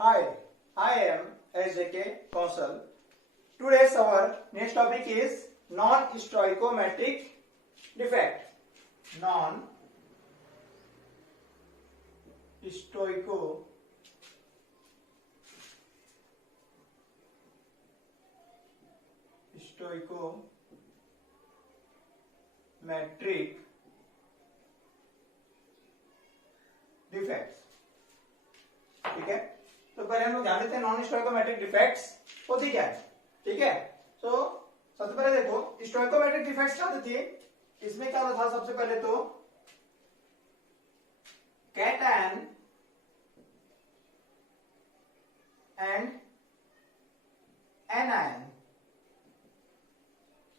Hi, I am SJK Kaushal. Today's our next topic is non-stoichiometric defect. Non-stoichiometric defects. ठीक है, तो पहले हम लोग जान लेते हैं नॉन स्टोइकोमेट्रिक डिफेक्ट्स होती क्या है. ठीक है, तो सबसे पहले देखो स्टोइकोमेट्रिक डिफेक्ट्स क्या होती है. इसमें क्या होता था सबसे पहले तो cation and anion.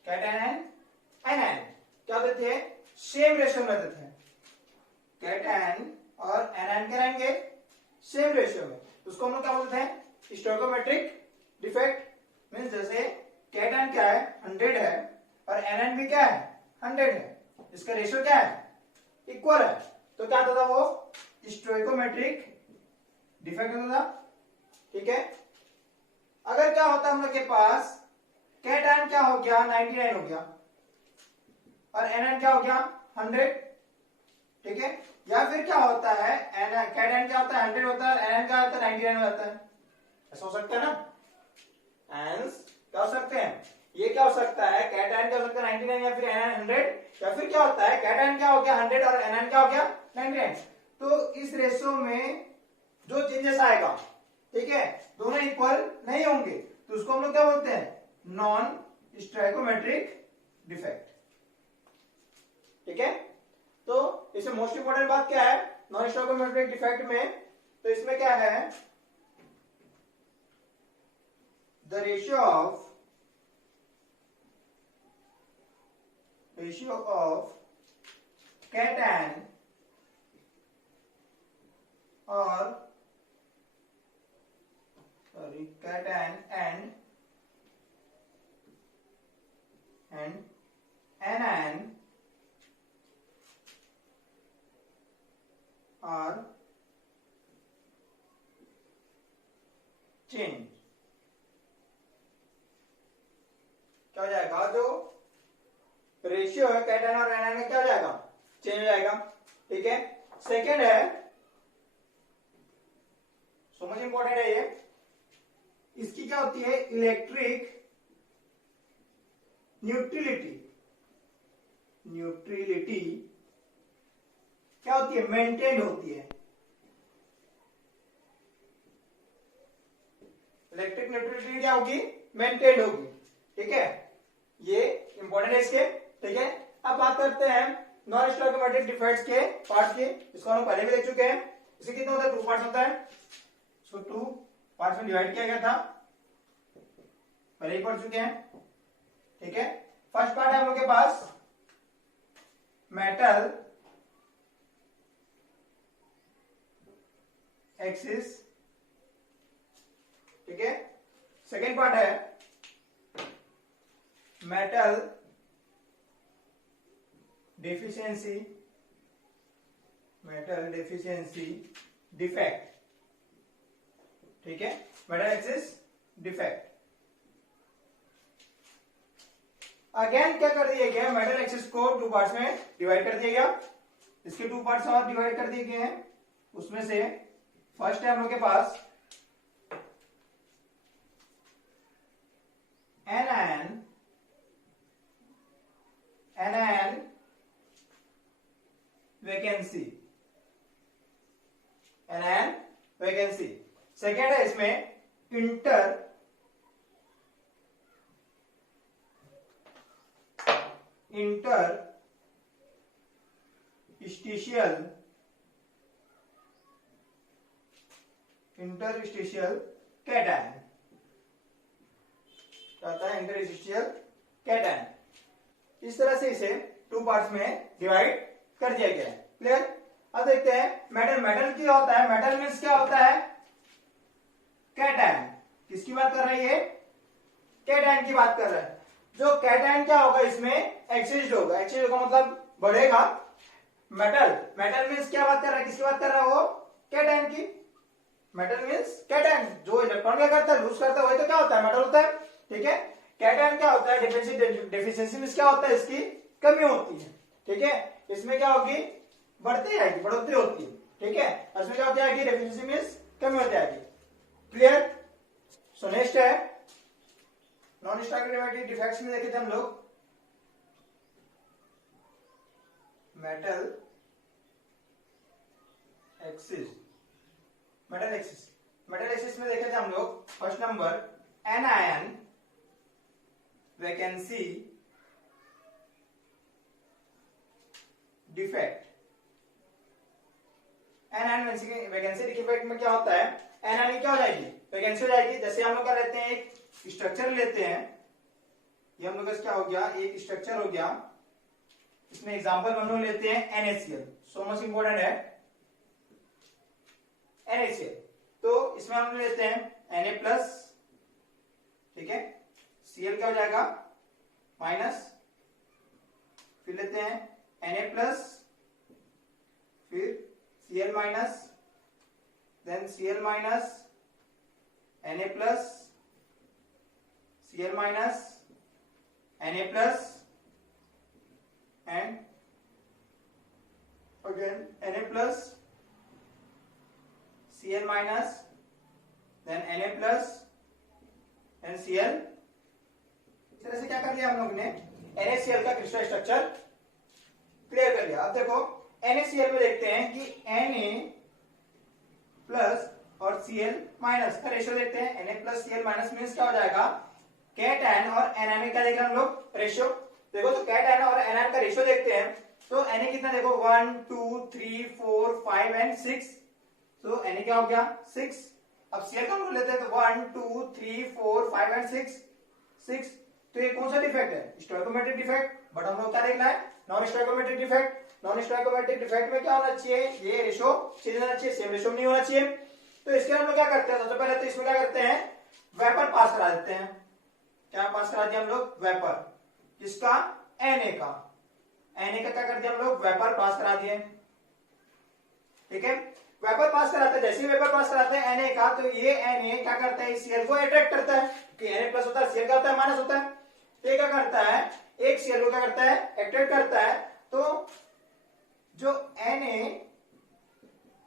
Cation and anion क्या होते थे, सेम रेशियो में रहते थे. कैटआयन और एनायन के रहेंगे सेम रेशियो में, उसको हम लोग क्या बोलते हैं, स्टोइकोमेट्रिक डिफेक्ट. मींस जैसे कैटआयन क्या है 100 है और एनायन भी क्या है 100 है, इसका रेशियो क्या है इक्वल है, तो क्या होता था वो स्टोइकोमेट्रिक डिफेक्ट होता था. ठीक है, अगर क्या होता हम लोग के पास कैटआयन क्या हो गया 99 हो गया और एनायन क्या हो गया 100. ठीक है, या फिर क्या होता है कैटआयन क्या होता है 100 होता है, एनायन क्या होता है 99 हो जाता है. ऐसा हो सकता है ना. एंस क्या हो सकते हैं, ये क्या हो सकता है, कैटआयन क्या हो सकता है 99 या फिर एनायन 100, या फिर क्या होता है कैटआयन क्या हो गया 100 और एनायन क्या हो गया 99. तो इस रेशियो में जो चेंजेस आएगा, ठीक है, दोनों इक्वल नहीं होंगे, तो उसको हम लोग क्या बोलते हैं, नॉन स्टोइकोमेट्रिक डिफेक्ट. ठीक है, तो इसमें मोस्ट इंपोर्टेंट बात क्या है नॉन स्टोइकोमेट्रिक डिफेक्ट में, तो इसमें क्या है, द रेशियो ऑफ कैटआयन और cation and anion are change. क्या हो जाएगा, जो रेशियो है कैटआयन और एनायन में क्या हो जाएगा, चेंज हो जाएगा. ठीक है, सेकेंड है, सो मच इंपॉर्टेंट है ये, इसकी क्या होती है इलेक्ट्रिक न्यूट्रिलिटी क्या होती है, मेंटेन होती है. इलेक्ट्रिक न्यूट्रिलिटी क्या होगी, मेंटेन होगी. ठीक है, ये इंपॉर्टेंट है इसके. ठीक है, अब बात करते हैं नॉन स्टोइकोमेट्रिक डिफेक्ट्स के पार्ट्स की, इसको हम पहले भी देख चुके हैं. इसे कितना होता है, 2 पार्ट्स होता है, इसको 2 पार्ट्स में डिवाइड किया गया था, पहले ही पढ़ चुके हैं. ठीक है, फर्स्ट पार्ट है हम लोग के पास मेटल एक्सिस. ठीक है, सेकेंड पार्ट है मेटल डेफिशिएंसी डिफेक्ट. ठीक है, मेटल एक्सिस डिफेक्ट. अगेन क्या कर दिया गया, मेटल एक्सिस को 2 पार्ट्स में डिवाइड कर दिया गया. इसके 2 पार्ट्स और डिवाइड कर दिए गए हैं, उसमें से फर्स्ट है हम लोग के पास एनायन वैकेंसी. सेकेंड है इसमें इंटरस्टिशियल कैटआयन. क्या होता है इंटरस्टिशियल कैटआयन. इस तरह से इसे 2 पार्ट्स में डिवाइड कर दिया गया है. क्लियर. अब देखते हैं मेटल क्या होता है, मेटल मींस क्या होता है कैटआयन. किसकी बात कर रही है, कैटआयन की बात कर रहा है. जो कैटआयन क्या होगा इसमें एक्सिस्ड होगा. एक्सिस्ड होगा मतलब बढ़ेगा. मेटल मींस क्या बात कर रहा है, किसकी बात कर रहा है वो कैटआयन की. मेटल मीन्स कैटायन, जो इलेक्ट्रॉन क्या करता है, लूज करता है, वही तो क्या होता है, मेटल होता है। ठीक है, कैटायन क्या होता है, डेफिशिएंसी मीन्स क्या होता है, इसकी कमी होती है। ठीक है, इसमें क्या होगी, बढ़ती जाएगी, बढ़ोतरी होती है। ठीक है, इसमें क्या होती जाएगी, डेफिशिएंसी मीन्स कमी होती जाएगी। क्लियर। सो नेक्स्ट है नॉन स्टॉइकियोमेट्रिक डिफेक्ट्स में देखे थे हम लोग मेटल एक्सिस। मेटल एक्सिस में देखे थे हम लोग first number anion vacancy defect. Anion vacancy defect में क्या होता है, एनायन क्या हो जाएगी, वैकेंसी हो जाएगी। जैसे हम लोग क्या लेते हैं, एक स्ट्रक्चर लेते हैं, ये हम लोग क्या हो गया, एक स्ट्रक्चर हो गया, इसमें एग्जांपल हम लोग लेते हैं NaCl, सो मच इंपॉर्टेंट है NaCl। तो इसमें हम लेते हैं Na+, ठीक है, Cl क्या हो जाएगा माइनस, फिर लेते हैं Na+, फिर Cl minus, then Cl minus, Na+, Cl minus, Na+, and again Na+, Cl minus, then Na+, and Cl। इस तरह से क्या कर लिया हम लोग ने, NaCl का क्रिस्टल स्ट्रक्चर क्लियर कर लिया। अब देखो NaCl में देखते हैं कि Na+ और Cl माइनस का रेशियो देखते हैं। Na+ Cl माइनस मीन्स क्या हो जाएगा, कैटायन और एनायन का देख रहे हैं हम लोग रेशियो। देखो तो कैटायन और एनायन का रेशियो देखते हैं, तो Na कितना देखो 1 2 3 4 5 एंड 6, तो Na क्या हो गया 6। अब Cl का हम लेते हैं तो 1 2 3 4 5 एंड 6। तो ये कौन सा डिफेक्ट है, स्टोइकोमेट्रिक डिफेक्ट। बट हम लोग क्या देखना है, non stoichiometric defect. Non stoichiometric defect में क्या होना चाहिए, ये रेशियो चेंज होना चाहिए, सेम रेशियो नहीं होना चाहिए। तो इसके हम लोग क्या करते हैं, सबसे पहले तो इसमें क्या करते हैं, वेपर पास करा देते हैं। क्या पास करा दिया हम लोग, वेपर, किसका, Na का। Na का क्या कर दिया हम लोग, वेपर पास करा दिए। ठीक है, वेपर पास कराते हैं, जैसे ही वेपर पास कराते हैं Na का, तो ये Na क्या करता है, इस Cl को अट्रैक्ट करता है, क्योंकि Na+ होता है, Cl क्या होता है, माइनस होता है। तो ये क्या करता है, एक Cl को क्या करता है, अट्रैक्ट करता है। तो जो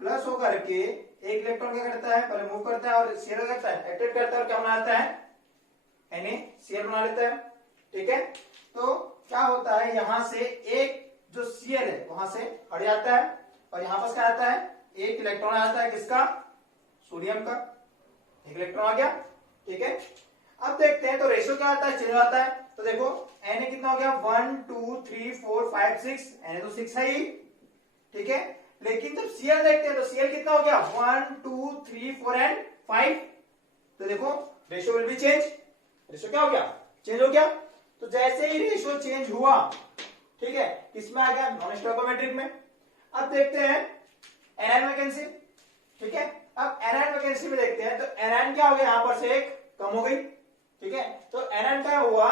Na+ होकर के एक इलेक्ट्रॉन क्या करता है, पहले मूव करता है और Cl क्या करता है, अट्रैक्ट करता है और क्या बनाता है, NaCl बना लेता है। ठीक है, तो क्या होता है, यहां से एक जो Cl है वहां से हट जाता है और यहां पास क्या आता है, एक इलेक्ट्रॉन आता है, किसका, सोडियम का, एक इलेक्ट्रॉन आ गया। ठीक है, अब देखते हैं तो रेशियो क्या आता है, चेंज आता है। तो देखो Na कितना हो गया, 1 2 3 4 5 6, Na तो 6 है ही। ठीक है, लेकिन जब Cl देखते हैं तो Cl कितना हो गया, 1 2 3 4 एंड 5। तो देखो ratio will be change, ratio क्या हो गया, चेंज हो गया। तो जैसे ही रेशियो चेंज हुआ, ठीक है, किसमें आ गया, नॉन स्टोइकोमेट्रिक में। अब देखते हैं एनायन वैकेंसी। ठीक है, अब एनायन वैकेंसी में देखते हैं तो एनायन क्या हो गया, यहां पर से एक कम हो गई। ठीक है, तो एनायन क्या हुआ,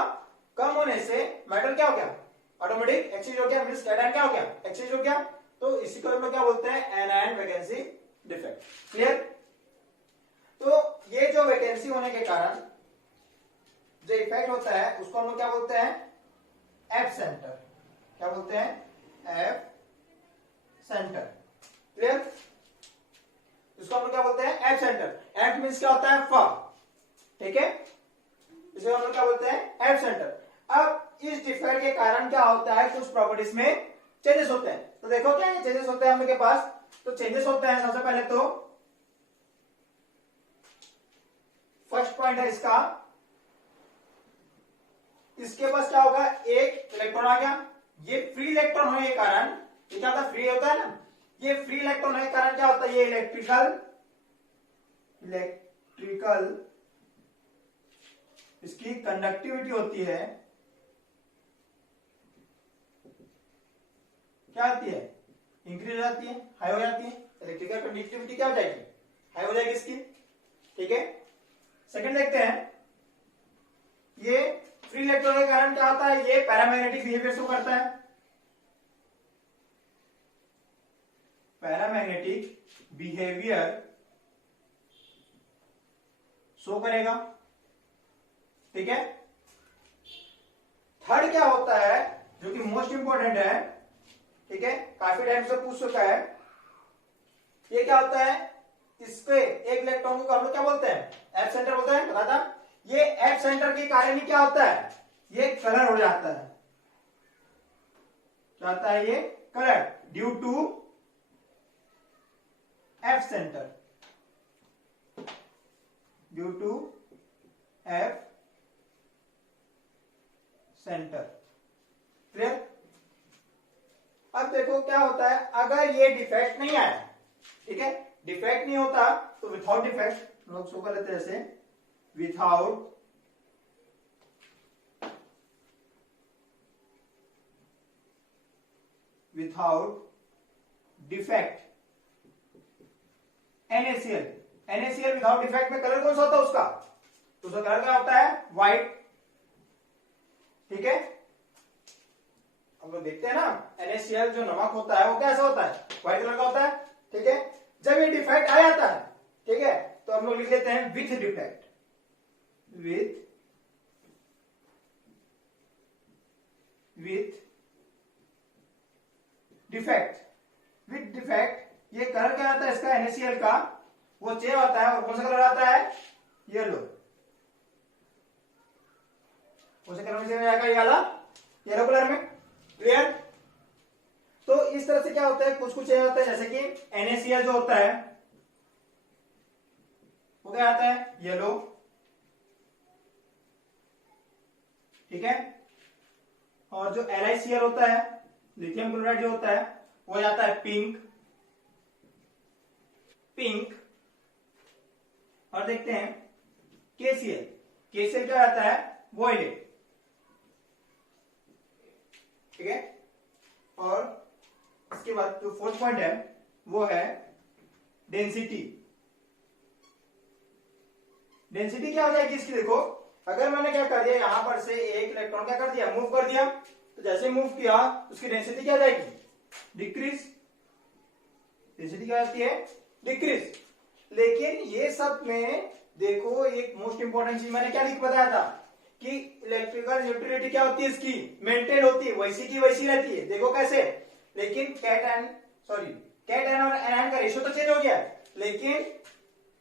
कम होने से मेटल क्या हो गया, ऑटोमेटिक एक्सचेंज हो गया, मींस कैटायन क्या हो गया, एक्सचेंज हो गया। तो इसी को हम लोग क्या बोलते हैं, एनायन वैकेंसी डिफेक्ट। क्लियर। तो ये जो वैकेंसी होने के कारण जो इफेक्ट होता है उसको हम लोग क्या बोलते हैं, एफ सेंटर। क्या बोलते हैं, एफ सेंटर। क्लियर, इसको हम लोग क्या बोलते हैं, एफ सेंटर। एफ मीन्स क्या होता है, फ। ठीक है, इसे हम लोग क्या बोलते हैं, एफ सेंटर। अब इस डिफेक्ट के कारण क्या होता है, कुछ प्रॉपर्टीज में चेंजेस होते हैं। तो देखो क्या चेंजेस होते हैं हम लोग के पास, तो चेंजेस होते हैं सबसे पहले तो फर्स्ट पॉइंट है इसका, इसके पास क्या होगा, एक इलेक्ट्रॉन आ गया। ये फ्री इलेक्ट्रॉन होने के कारण, ये क्या होता है, फ्री होता है ना, ये फ्री इलेक्ट्रॉन होने के कारण क्या होता है, ये इलेक्ट्रिकल इसकी कंडक्टिविटी होती है, क्या आती है, इंक्रीज हो जाती है, हाई हो जाती है। इलेक्ट्रिकल कंडक्टिविटी क्या हो जाएगी, हाई हो जाएगी इसकी। ठीक है, सेकंड देखते हैं, ये फ्री इलेक्ट्रॉन के कारण क्या होता है, ये पैरामैग्नेटिक बिहेवियर शो करता है। पैरामैग्नेटिक बिहेवियर शो करेगा। ठीक है, थर्ड क्या होता है जो कि मोस्ट इंपॉर्टेंट है, ठीक है, काफी टाइम से पूछ चुका है, ये क्या होता है, इसके एक इलेक्ट्रॉन को हम लोग क्या बोलते हैं, एफ सेंटर बोलते हैं, बता था। ये एफ सेंटर के कारण ही क्या होता है, ये कलर हो जाता है, क्या होता है ये colour, due to F centre, due to F centre. Clear. अब देखो क्या होता है, अगर ये डिफेक्ट नहीं आया, ठीक है, डिफेक्ट नहीं होता तो विथआउट डिफेक्ट लोग शो कर लेते हैं ऐसे, without defect NaCl, NaCl without defect में कलर कौन सा होता है उसका, तो उसका कलर क्या होता है, व्हाइट। ठीक है, हम लोग देखते हैं ना NaCl जो नमक होता है वो कैसा होता है, व्हाइट कलर का होता है। ठीक है, जब ये डिफेक्ट आ जाता है, ठीक है, तो हम लोग लिख लेते हैं विथ डिफेक्ट, विथ डिफेक्ट ये कलर क्या आता है इसका, NaCl का, वो चेंज होता है और कौन सा कलर आता है, येलो। कौन सा कलर में चेंज हो जाएगा, ये वाला येलो कलर में। क्लियर। तो इस तरह से क्या होता है, कुछ कुछ चेंज होता है, जैसे कि NaCl जो होता है वो क्या आता है, येलो। ठीक है, और जो LiCl होता है, लिथियम क्लोराइड जो होता है, वो जाता है पिंक। और देखते हैं KCl क्या आता है, वॉयलेट। ठीक है, और इसके बाद जो फोर्थ पॉइंट है वो है डेंसिटी। डेंसिटी क्या हो जाएगी इसकी, देखो अगर मैंने क्या कर दिया, यहां पर से एक इलेक्ट्रॉन क्या कर दिया, मूव कर दिया, तो जैसे मूव किया उसकी डेंसिटी क्या जाएगी, डिक्रीज। डेंसिटी क्या आती है, डिक्रीज। लेकिन ये सब में देखो एक मोस्ट इंपॉर्टेंट चीज मैंने क्या लिख बताया था कि इलेक्ट्रिकल न्यूट्रलिटी क्या होती है इसकी, मेंटेन होती है, वैसी की वैसी रहती है। देखो कैसे, लेकिन कैट एन और एनायन का रेशियो तो चेंज हो गया, लेकिन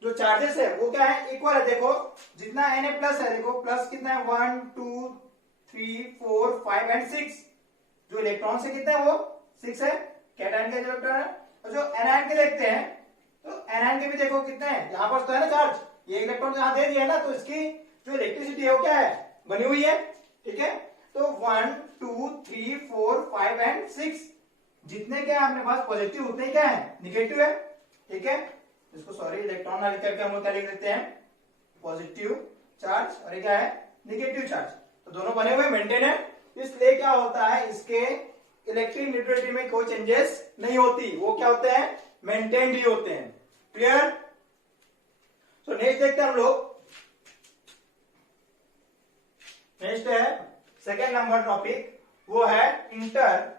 जो चार्जेस है वो क्या है, इक्वल है। देखो जितना Na प्लस है, देखो प्लस कितना है, 1 2 3 4 5 एंड 6, जो इलेक्ट्रॉन से कितना है वो 6 है, कैटायन के इलेक्ट्रॉन है। और जो एनायन के देखते हैं, तो एनायन के भी देखो कितने हैं, यहां पर तो है ना चार्ज, ये इलेक्ट्रॉन यहां दे दिया है ना, तो इसकी जो इलेक्ट्रिसिटी है वो क्या है, बनी हुई है। ठीक है, तो 1 2 3 4 5 एंड 6 जितने क्या है अपने पास पॉजिटिव, उतने क्या है निगेटिव है। ठीक है, इसको सॉरी इलेक्ट्रॉन ना लिख करके हम लोग क्या लिख देते हैं, पॉजिटिव चार्ज, और ये क्या है, निगेटिव चार्ज। तो दोनों बने हुए मेंटेन है, इसलिए क्या होता है, इसके इलेक्ट्रिक न्यूट्रलिटी में कोई चेंजेस नहीं होती, वो क्या होते हैं, मेंटेन्ड ही होते हैं। क्लियर। सो नेक्स्ट देखते हैं हम लोग, नेक्स्ट है सेकेंड नंबर टॉपिक, वो है इंटरस्टिशियल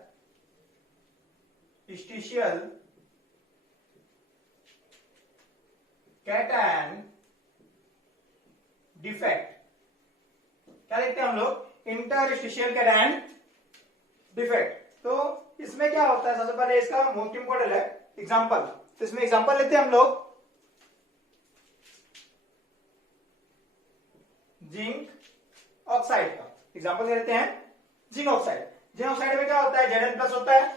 कैटायन डिफेक्ट। क्या देखते हैं हम लोग, इंटरस्टिशियल कैटायन डिफेक्ट। तो इसमें क्या होता है, सबसे पहले इसका मोस्ट इंपोर्टेंट है एग्जांपल। तो इसमें एग्जांपल लेते हैं हम लोग, जिंक ऑक्साइड का एग्जांपल लेते हैं, जिंक ऑक्साइड। जिंक ऑक्साइड में क्या होता है, Zn प्लस होता है,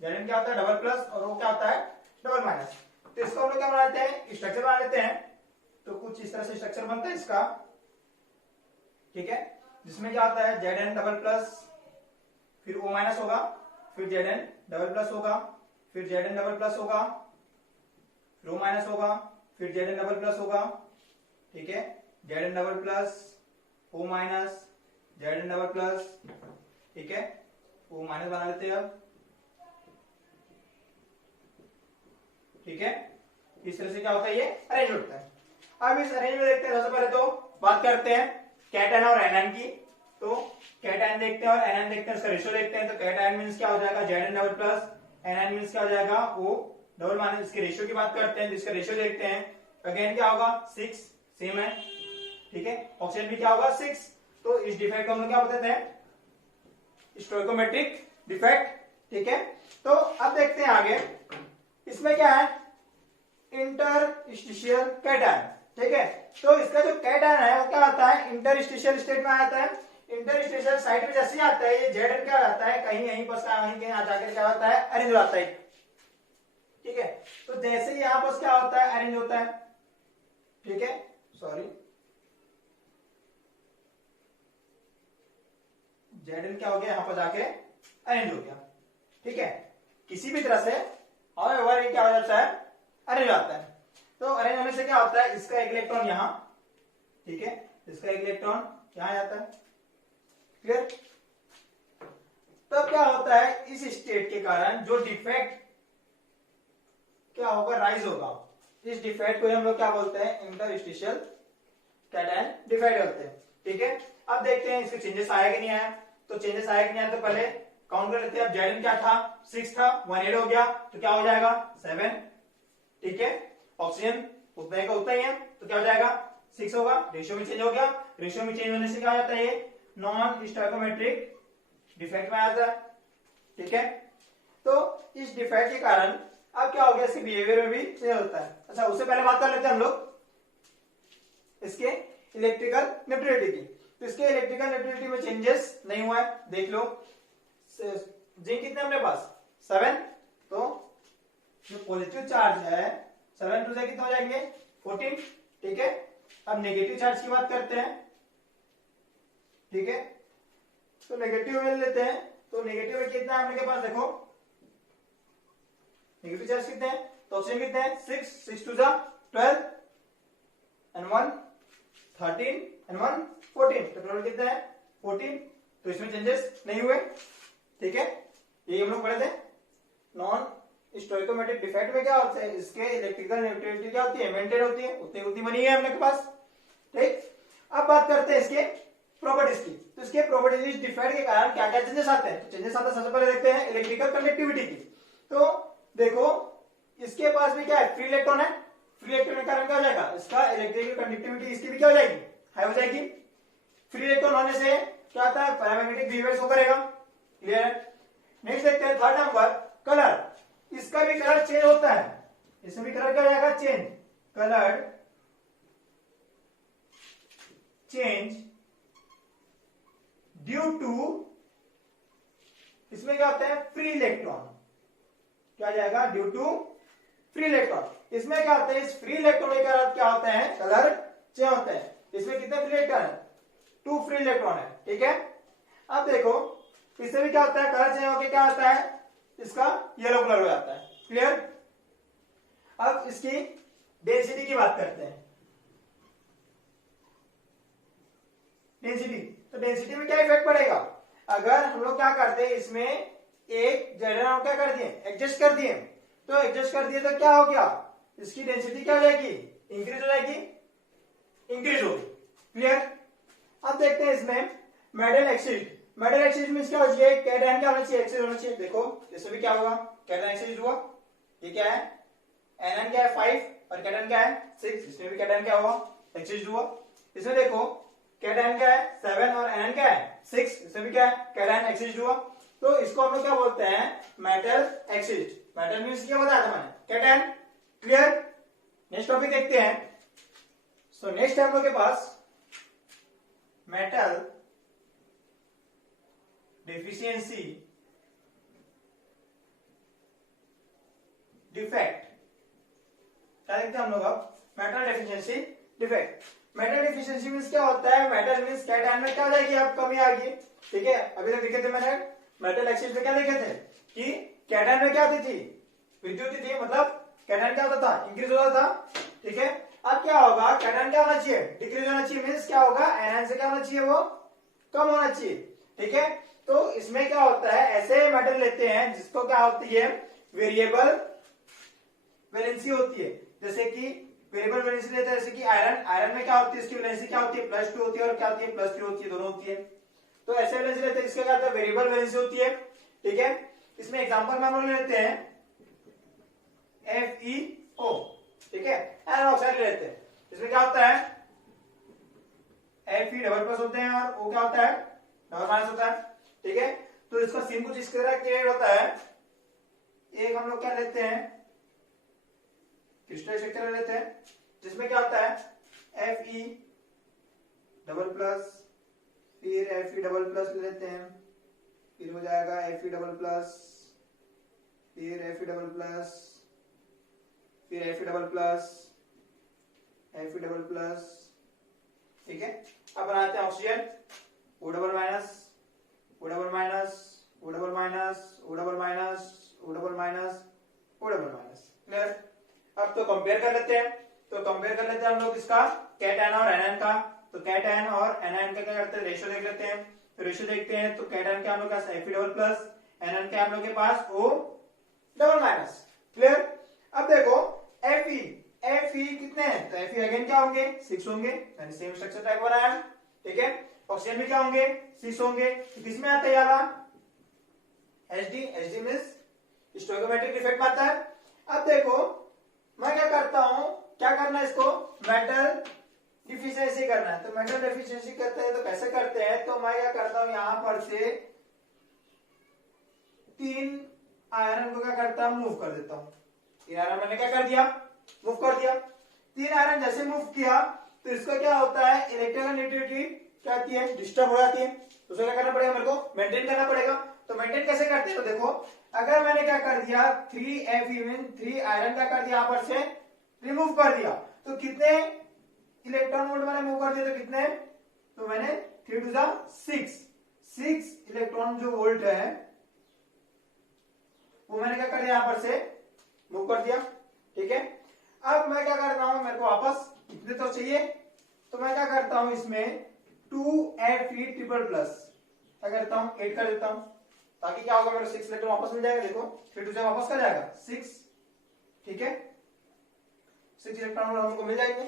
Zn क्या होता है, डबल प्लस, और वो क्या होता है, डबल माइनस। तो इसको हम लोग क्या बनाते हैं, स्ट्रक्चर बना लेते हैं। तो कुछ इस तरह से स्ट्रक्चर बनता है इसका। ठीक है, जिसमें क्या होता है, Zn डबल प्लस, फिर O माइनस होगा, फिर Zn डबल प्लस होगा, फिर Zn डबल प्लस होगा, फिर O माइनस होगा, फिर Zn डबल प्लस होगा। ठीक है, Zn double plus, O minus, Zn double plus. ठीक है, O माइनस बना लेते हैं अब। ठीक है, इस तरह से क्या होता है, ये अरेंज होता है। अब इस अरेंज में देखते हैं, सबसे पहले तो बात करते हैं कैटायन और एनायन की। तो कैटायन देखते हैं और एनायन देखते हैं, उसका रेशियो देखते हैं। तो कैटायन मींस क्या हो जाएगा, Zn double plus, anion means क्या हो जाएगा, O डबल माइनस। इसके रेशियो की बात करते हैं, जिसका रेशियो देखते हैं, अगेन क्या होगा, 6 सेम है, ठीक है। ऑक्सीजन भी क्या होगा 6। तो इस डिफेक्ट को हम लोग क्या बताते हैं, स्टोइकोमेट्रिक डिफेक्ट, ठीक है। तो अब देखते हैं आगे, इसमें क्या है, इंटरस्टिशियल कैटायन, ठीक है। तो इसका जो कैटायन है वो क्या आता है, इंटरस्टिशियल स्टेट में आता है। इंटरस्टिशियल साइड में जैसे आता है ये जेड क्या आता है, कहीं यहीं पर कहीं कहीं जाकर क्या होता है, अरेंज होता है, ठीक है। तो जैसे ही यहां पर क्या होता है, अरेंज होता है, ठीक है, सॉरी, जेड क्या हो गया, यहां पर जाके अरेंज हो गया, ठीक है। किसी भी तरह से और ये क्या हो जाता है, अरेंज आता है। तो अरेंज होने से क्या होता है, इसका एक इलेक्ट्रॉन यहां, ठीक है, इसका एक इलेक्ट्रॉन यहां जाता है, क्लियर। तब क्या होता है, इस स्टेट के कारण जो डिफेक्ट क्या होगा, राइज होगा। इस डिफेक्ट को हम लोग क्या बोलते हैं, इंटरस्टिशियल कैटायन डिफेक्ट बोलते हैं, ठीक है। अब देखते हैं इसके चेंजेस आया कि नहीं आया। तो चेंजेस आया कि नहीं आया, तो पहले काउंट कर लेते हैं। अब जेड क्या था, 6 था, 1 ऐड हो गया तो क्या हो जाएगा 7, ठीक है। ऑक्सीजन उतना का उतना ही है तो क्या हो जाएगा 6 होगा। रेशियो में चेंज हो गया, रेशियो में चेंज होने से क्या हो जाता है, ये नॉन स्टोइकोमेट्रिक डिफेक्ट में आता है, ठीक है। तो इस डिफेक्ट के कारण अब क्या हो गया, इसके बिहेवियर में भी चेंज होता है। अच्छा, उससे पहले बात कर लेते हैं हम लोग इसके इलेक्ट्रिकल नेगेटिविटी की। तो इसके इलेक्ट्रिकल नेगेटिविटी में चेंजेस नहीं हुआ है, देख लो। जिंक कितने अपने पास 7, तो जो पॉजिटिव चार्ज है 7 टू से कितना हो जाएंगे 14, ठीक है। अब नेगेटिव चार्ज की बात करते हैं, ठीक है। तो नेगेटिव में लेते हैं, तो नेगेटिव में कितना है अपने के पास, देखो नेगेटिव चार्ज कितने हैं, तो ऑक्सीजन कितने हैं 6, 6 टू जा 12 एंड 1 13 एंड 1 14, तो टोटल कितना है 14। तो इसमें चेंजेस नहीं हुए, ठीक है। ये हम लोग पढ़े थे। नॉन स्टोइकोमेट्रिक डिफेक्ट में क्या होता है, इसके इलेक्ट्रिकल नेगेटिविटी क्या होती है, मेंटेन होती है, उतनी उतनी बनी है अपने के पास, ठीक। अब बात करते हैं इसके प्रॉपर्टीज की। तो इसके प्रॉपर्टीज डिफेक्ट के कारण क्या क्या चेंजेस आते हैं। तो चेंजेस आते हैं, सबसे पहले देखते हैं इलेक्ट्रिकल कंडक्टिविटी की। तो देखो इसके पास भी क्या है, फ्री इलेक्ट्रॉन है। फ्री इलेक्ट्रॉन के कारण क्या हो जाएगा, इसका इलेक्ट्रिकल कंडक्टिविटी इसकी भी क्या हो जाएगी, हाई हो जाएगी। फ्री इलेक्ट्रॉन होने से क्या होता है, पैरामैग्नेटिक बिहेवियर शो करेगा, क्लियर है। नेक्स्ट देखते हैं थर्ड नंबर, कलर। इसका भी कलर चेंज होता है, इसमें भी कलर क्या हो जाएगा change, colour change due to, इसमें क्या होता है फ्री इलेक्ट्रॉन, क्या जाएगा ड्यू टू फ्री इलेक्ट्रॉन। इसमें क्या होता है, इस फ्री इलेक्ट्रॉन के कारण क्या होता है, कलर चेंज होता है। इसमें कितने फ्री इलेक्ट्रॉन है, 2 फ्री इलेक्ट्रॉन है, ठीक है। अब देखो इससे भी क्या होता है, कलर चेंज होकर क्या होता है, इसका येलो कलर हो जाता है, क्लियर। अब इसकी डेंसिटी की बात करते हैं। डेंसिटी, तो डेंसिटी में क्या इफेक्ट पड़ेगा, अगर हम लोग क्या करते हैं, इसमें एक जेड क्या कर दिए, एडजस्ट कर दिए। तो एडजस्ट कर दिए तो क्या हो गया, इसकी डेंसिटी क्या हो जाएगी, इंक्रीज हो जाएगी, इंक्रीज होगी, क्लियर। अब देखते हैं इसमें मेटल एक्सिड। मेटल एक्सिड में क्या हो चाहिए, कैटायन क्या होना चाहिए, एक्सिड होना चाहिए। देखो इसमें भी क्या होगा, कैटायन एक्सिड हुआ, ये क्या है एनएन क्या है 5 और कैटायन क्या है 6, इसमें भी कैटायन क्या हुआ एक्सिड हुआ। इसमें देखो कैटायन क्या है 7 और एनएन क्या है 6, इसमें भी क्या है कैटायन एक्सिड हुआ। तो इसको हम लोग क्या बोलते हैं, मेटल एक्सिड। मेटल मींस क्या बताया था मैंने, कैटायन, क्लियर। नेक्स्ट टॉपिक देखते हैं। सो नेक्स्ट है हम लोग के पास मेटल डेफिशिएंसी डिफेक्ट। क्या देखते हैं हम लोग अब, metal deficiency defect. Metal deficiency means क्या होता है, मेटल मींस कैटायन में क्या हो जाएगी, अब कमी आ गई, ठीक है। अभी तक देखे थे मैंने मेटल एक्सिड में क्या देखे थे कि कैटायन में क्या होती थी, विद्युत थी, मतलब कैटायन क्या होता था, इंक्रीज होता था, ठीक है। अब क्या होगा, कैटायन क्या होना चाहिए, डिक्रीज होना चाहिए, मींस क्या होगा एनायन से क्या होना चाहिए, वो कम होना चाहिए, ठीक है। तो इसमें क्या होता है, ऐसे मेटल लेते हैं जिसको क्या होती है, वेरिएबल वैलेंसी होती है। जैसे कि वेरिएबल वैलेंसी लेते हैं, जैसे कि आयरन। आयरन में क्या होती है, इसकी वैलेंसी क्या होती है +2 होती है, और क्या होती है +3 होती है, दोनों होती है। तो ऐसे वैलेंसी लेते हैं, इसका क्या होता है वेरिएबल वैलेंसी होती है, ठीक है। इसमें एग्जांपल में हम लोग लेते हैं FeO, ठीक है, आयरन ऑक्साइड लेते हैं। इसमें क्या होता है Fe डबल प्लस होते हैं और O क्या होता है, डबल माइनस होता है। ठीक है, तो इसका सीन कुछ इस तरह क्लियर होता है। एक हम लोग क्या लेते हैं, क्रिस्टल स्ट्रक्चर लेते हैं जिसमें क्या होता है Fe डबल प्लस, फिर Fe डबल प्लस ले लेते हैं, फिर हो जाएगा Fe डबल प्लस, फिर Fe डबल प्लस, फिर Fe double plus, Fe double plus. ठीक है, अब बनाते हैं oxygen, O double minus, O double minus, O double minus, O double minus, O double minus, O double minus. Clear? अब तो compare कर लेते हैं, तो कंपेयर कर लेते हैं हम लोग इसका कैटायन और एनायन का। तो कैटायन और एनायन का क्या करते हैं, रेशियो देख लेते हैं। तो रेशियो देखते हैं, तो कैटायन के हम लोग के पास Fe डबल प्लस, एनायन के हम लोग के पास O डबल माइनस। क्लियर? अब देखो Fe कितने हैं, तो Fe अगेन क्या होंगे, 6 होंगे, यानी सेम स्ट्रक्चर टाइप हो रहा है। ठीक है, ऑक्सीजन में क्या होंगे, 6 होंगे। तो किसमें आता है यार, HD मींस स्टोइकोमेट्रिक डिफेक्ट में आता है। अब देखो मैं क्या करता हूं, क्या करना है इसको, मेटल डिफिशियंसी करना है। तो मेटल डिफिशियंसी करते हैं तो कैसे करते हैं, तो मैं क्या करता हूं, यहां पर से 3 आयरन को क्या करता हूं, मूव कर देता हूं। 3 आयरन मैंने क्या कर दिया, मूव कर दिया। 3 आयरन जैसे मूव किया तो इसका क्या होता है, इलेक्ट्रिकल नेगेटिविटी क्या होती है, डिस्टर्ब हो जाती है। तो उसे क्या करना पड़ेगा, मेरे को मेंटेन करना पड़ेगा। तो मेंटेन कैसे करते हैं, तो देखो अगर मैंने क्या कर दिया, 3Fe मीन 3 आयरन क्या कर दिया, यहां पर से रिमूव कर दिया, तो कितने इलेक्ट्रॉन वोल्ट मैंने मूव कर दिया, तो कितने, तो मैंने 3 टू 6 इलेक्ट्रॉन जो वोल्ट है वो मैंने क्या कर दिया, यहां पर से मूव कर दिया। ठीक है, अब मैं क्या कर रहा हूं, मेरे को वापस कितने तो चाहिए, तो मैं क्या करता हूं, इसमें 2Fe ट्रिपल प्लस क्या करता हूं, 8 कर देता हूं, ताकि क्या होगा, मेरे 6 इलेक्ट्रॉन वापस मिल जाएगा। देखो 3 टू से वापस कर जाएगा 6। ठीक है, 6 इलेक्ट्रॉन हमको मिल जाएंगे।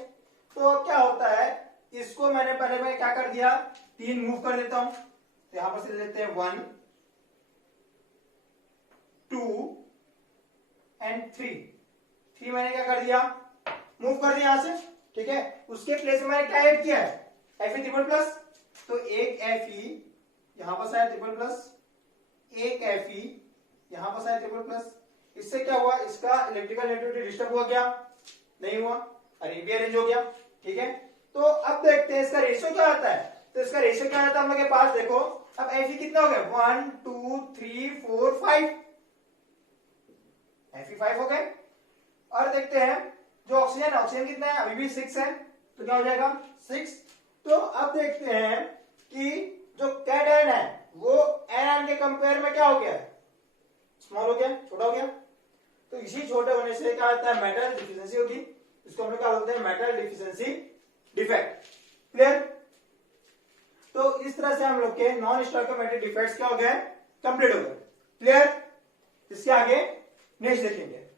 तो क्या होता है, इसको मैंने पहले मैं क्या कर दिया, 3 मूव कर देता हूं। तो यहां पर से ले लेते हैं 1 2 एंड 3 मैंने क्या कर दिया, मूव कर दिया यहां से। ठीक है, उसके प्लेस में मैंने क्या ऐड किया है, Fe ट्रिपल प्लस। तो एक Fe यहां पर आया ट्रिपल प्लस, एक Fe यहां पर आया ट्रिपल प्लस। इससे क्या हुआ, इसका इलेक्ट्रिकल नेगेटिविटी डिस्टर्ब हुआ क्या, नहीं हुआ, रीअरेंज हो गया। ठीक है, तो अब देखते हैं इसका रेशियो क्या आता है। तो इसका रेशियो क्या आता है हम लोग के पास, देखो अब Fe कितना हो गया, 1 2 3 4 5, Fe 5 हो गए। और देखते हैं जो ऑक्सीजन कितना है, अभी भी 6 है, तो क्या हो जाएगा 6। तो अब देखते हैं कि जो कैटायन है वो एनायन के कंपेयर में क्या हो गया, स्मॉल हो गया, छोटा हो गया। तो इसी छोटे होने से क्या होता है, मेटल डिफिशियंसी होगी। इसको हम लोग क्या बोलते हैं, मेटल डिफिशियंसी डिफेक्ट। क्लियर? तो इस तरह से हम लोग के नॉन स्टोइकोमेट्रिक डिफेक्ट्स क्या हो गए, कंप्लीट हो गए। क्लियर? इसके आगे नेक्स्ट देखेंगे।